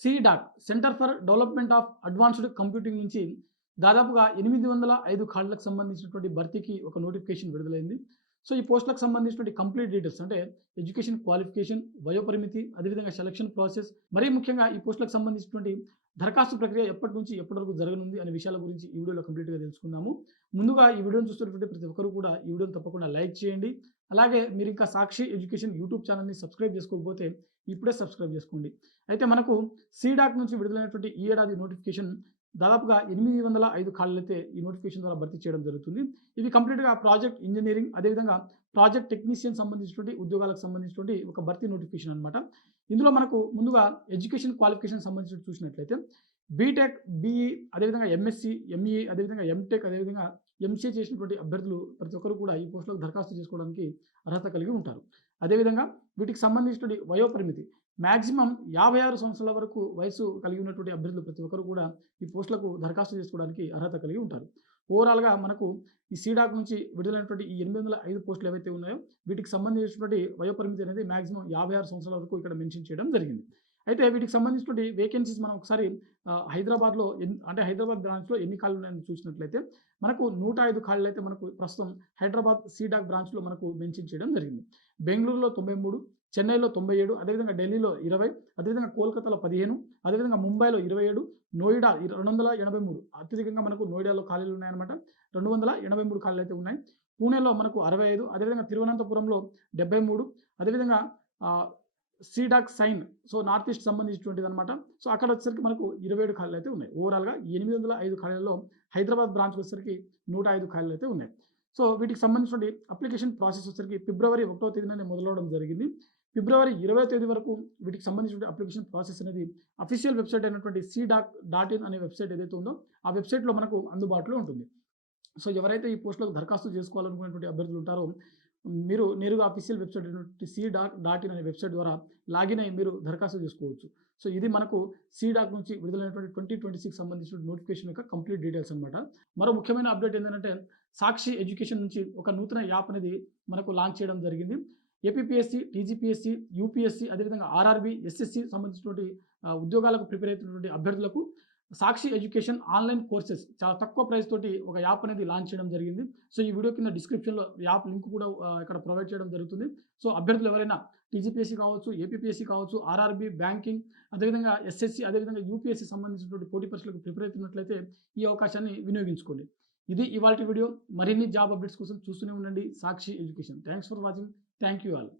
CDAC centre for development of advanced computing నుంచి దాదాపుగా 805 ఖాళీలకు సంబంధించినటువంటి భర్తీకి ఒక నోటిఫికేషన్ విడుదలైంది. సో, ఈ పోస్టులకు సంబంధించినటువంటి కంప్లీట్ డీటెయిల్స్ అంటే ఎడ్యుకేషన్ క్వాలిఫికేషన్, వయోపరిమితి, అదేవిధంగా సెలక్షన్ ప్రాసెస్, మరీ ముఖ్యంగా ఈ పోస్టులకు సంబంధించినటువంటి దరఖాస్తు ప్రక్రియ ఎప్పటి నుంచి ఎప్పటి వరకు జరగనుంది అనే విషయాల గురించి ఈ వీడియోలో కంప్లీట్‌గా తెలుసుకుందాము. ముందుగా ఈ వీడియోని చూస్తున్నటువంటి ప్రతి ఒక్కరు కూడా ఈ వీడియోని తప్పకుండా లైక్ చేయండి. అలాగే మీరింకా సాక్షి ఎడ్యుకేషన్ యూట్యూబ్ ఛానెల్‌ని సబ్స్క్రైబ్ చేసుకోకపోతే ఇప్పుడే సబ్స్క్రైబ్ చేసుకోండి. అయితే మనకు సీడాక్ నుంచి విడుదలైనటువంటి ఈ ఏడాది నోటిఫికేషన్ దాదాపుగా 805 ఖాళీలైతే ఈ నోటిఫికేషన్ ద్వారా భర్తీ చేయడం జరుగుతుంది. ఇవి కంప్లీట్‌గా ప్రాజెక్ట్ ఇంజినీరింగ్, అదేవిధంగా ప్రాజెక్ట్ టెక్నీషియన్ సంబంధించినటువంటి ఉద్యోగాలకు సంబంధించినటువంటి ఒక భర్తీ నోటిఫికేషన్ అనమాట. ఇందులో మనకు ముందుగా ఎడ్యుకేషన్ క్వాలిఫికేషన్ సంబంధించి చూసినట్లయితే బీటెక్, బీఈ, అదేవిధంగా ఎంఎస్సీ, ఎంఈఏ, అదేవిధంగా ఎంటెక్, అదేవిధంగా ఎంసీఏ చేసినటువంటి అభ్యర్థులు ప్రతి ఒక్కరు కూడా ఈ పోస్టులకు దరఖాస్తు చేసుకోవడానికి అర్హత కలిగి ఉంటారు. అదేవిధంగా వీటికి సంబంధించినటువంటి వయోపరిమితి మాక్సిమం 56 సంవత్సరాల వరకు వయసు కలిగి ఉన్నటువంటి అభ్యర్థులు ప్రతి ఒక్కరు కూడా ఈ పోస్టులకు దరఖాస్తు చేసుకోవడానికి అర్హత కలిగి ఉంటారు. ఓవరాల్‌గా మనకు ఈ సీడాక్ నుంచి విడుదలైనటువంటి ఈ 805 పోస్టులు ఏవైతే ఉన్నాయో వీటికి సంబంధించినటువంటి వయోపరిమితి అనేది మాక్సిమం 56 సంవత్సరాల వరకు ఇక్కడ మెన్షన్ చేయడం జరిగింది. అయితే వీటికి సంబంధించినటువంటి వేకెన్సీస్ మనం ఒకసారి హైదరాబాద్‌లో అంటే హైదరాబాద్ బ్రాంచ్‌లో ఎన్ని ఖాళీలు ఉన్నాయని చూసినట్లయితే మనకు 105 ఖాళీలైతే మనకు ప్రస్తుతం హైదరాబాద్ సీడాక్ బ్రాంచ్‌లో మనకు మెన్షన్ చేయడం జరిగింది. బెంగుళూరులో 93, చెన్నైలో 97, అదేవిధంగా ఢిల్లీలో 20, అదేవిధంగా కోల్కతాలో 15, అదేవిధంగా ముంబైలో 27, నోయిడా 283, అత్యధికంగా మనకు నోయిడాలో ఖాళీలు ఉన్నాయన్నమాట. 283 ఖాళీలైతే ఉన్నాయి. పూణేలో మనకు 65, అదేవిధంగా తిరువనంతపురంలో 73, అదేవిధంగా ఆహ్, సీడాక్ సైన్, సో నార్త్ ఈస్ట్ సంబంధించినటువంటిదనమాట. సో అక్కడ వచ్చేసరికి మనకు 27 ఖాళీలైతే ఉన్నాయి. ఓవరాల్‌గా 805 ఖాళీలలో హైదరాబాద్ బ్రాంచ్‌కి వచ్చేసరికి 105 ఖాళీలైతే ఉన్నాయి. సో వీటికి సంబంధించినటువంటి అప్లికేషన్ ప్రాసెస్ వచ్చేసరికి ఫిబ్రవరి 1వ తేదీననే మొదలవ్వడం జరిగింది. ఫిబ్రవరి 20వ తేదీ వరకు వీటికి సంబంధించిన అప్లికేషన్ ప్రాసెస్ అనేది అఫీషియల్ వెబ్‌సైట్ అయినటువంటి cdac.in అనే వెబ్‌సైట్ ఏదైతే ఉందో ఆ వెబ్‌సైట్‌లో మనకు అందుబాటులో ఉంటుంది. సో ఎవరైతే ఈ పోస్టులకు దరఖాస్తు చేసుకోవాలనుకునేటువంటి అభ్యర్థులు ఉంటారో మీరు నేరుగా అఫీషియల్ వెబ్‌సైట్ అయినటువంటి cdac.in అనే వెబ్‌సైట్ ద్వారా లాగిన్ అయ్యి మీరు దరఖాస్తు చేసుకోవచ్చు. సో ఇది మనకు సీడాక్ నుంచి విడుదలైనటువంటి 2026 సంబంధించిన నోటిఫికేషన్ యొక్క కంప్లీట్ డీటెయిల్స్ అనమాట. మరో ముఖ్యమైన అప్డేట్ ఏంటంటే సాక్షి ఎడ్యుకేషన్ నుంచి ఒక నూతన యాప్ అనేది మనకు లాంచ్ చేయడం జరిగింది. ఏపీపీఎస్సీ, టీజీపీఎస్సీ, యూపీఎస్సీ, అదేవిధంగా ఆర్ఆర్బీ, ఎస్ఎస్సీ సంబంధించినటువంటి ఉద్యోగాలకు ప్రిపేర్ అవుతున్నటువంటి అభ్యర్థులకు సాక్షి ఎడ్యుకేషన్ ఆన్‌లైన్ కోర్సెస్ చాలా తక్కువ ప్రైస్ తోటి ఒక యాప్ అనేది లాంచ్ చేయడం జరిగింది. సో ఈ వీడియో కింద డిస్క్రిప్షన్‌లో యాప్ లింక్ కూడా ఇక్కడ ప్రొవైడ్ చేయడం జరుగుతుంది. సో అభ్యర్థులు ఎవరైనా టీజీపీఎస్సీ కావచ్చు, ఏపీపీఎస్సీ కావచ్చు, ఆర్ఆర్బీ, బ్యాంకింగ్, అదేవిధంగా ఎస్ఎస్సీ, అదేవిధంగా యూపీఎస్సీ సంబంధించినటువంటి పోటీ పరీక్షలకు ప్రిపేర్ అవుతున్నట్లయితే ఈ అవకాశాన్ని వినియోగించుకోండి. ఇది ఇవాల్టి వీడియో. మరిన్ని జాబ్ అప్డేట్స్ కోసం చూస్తూనే ఉండండి Sakshi education. Thanks for watching. Thank you all.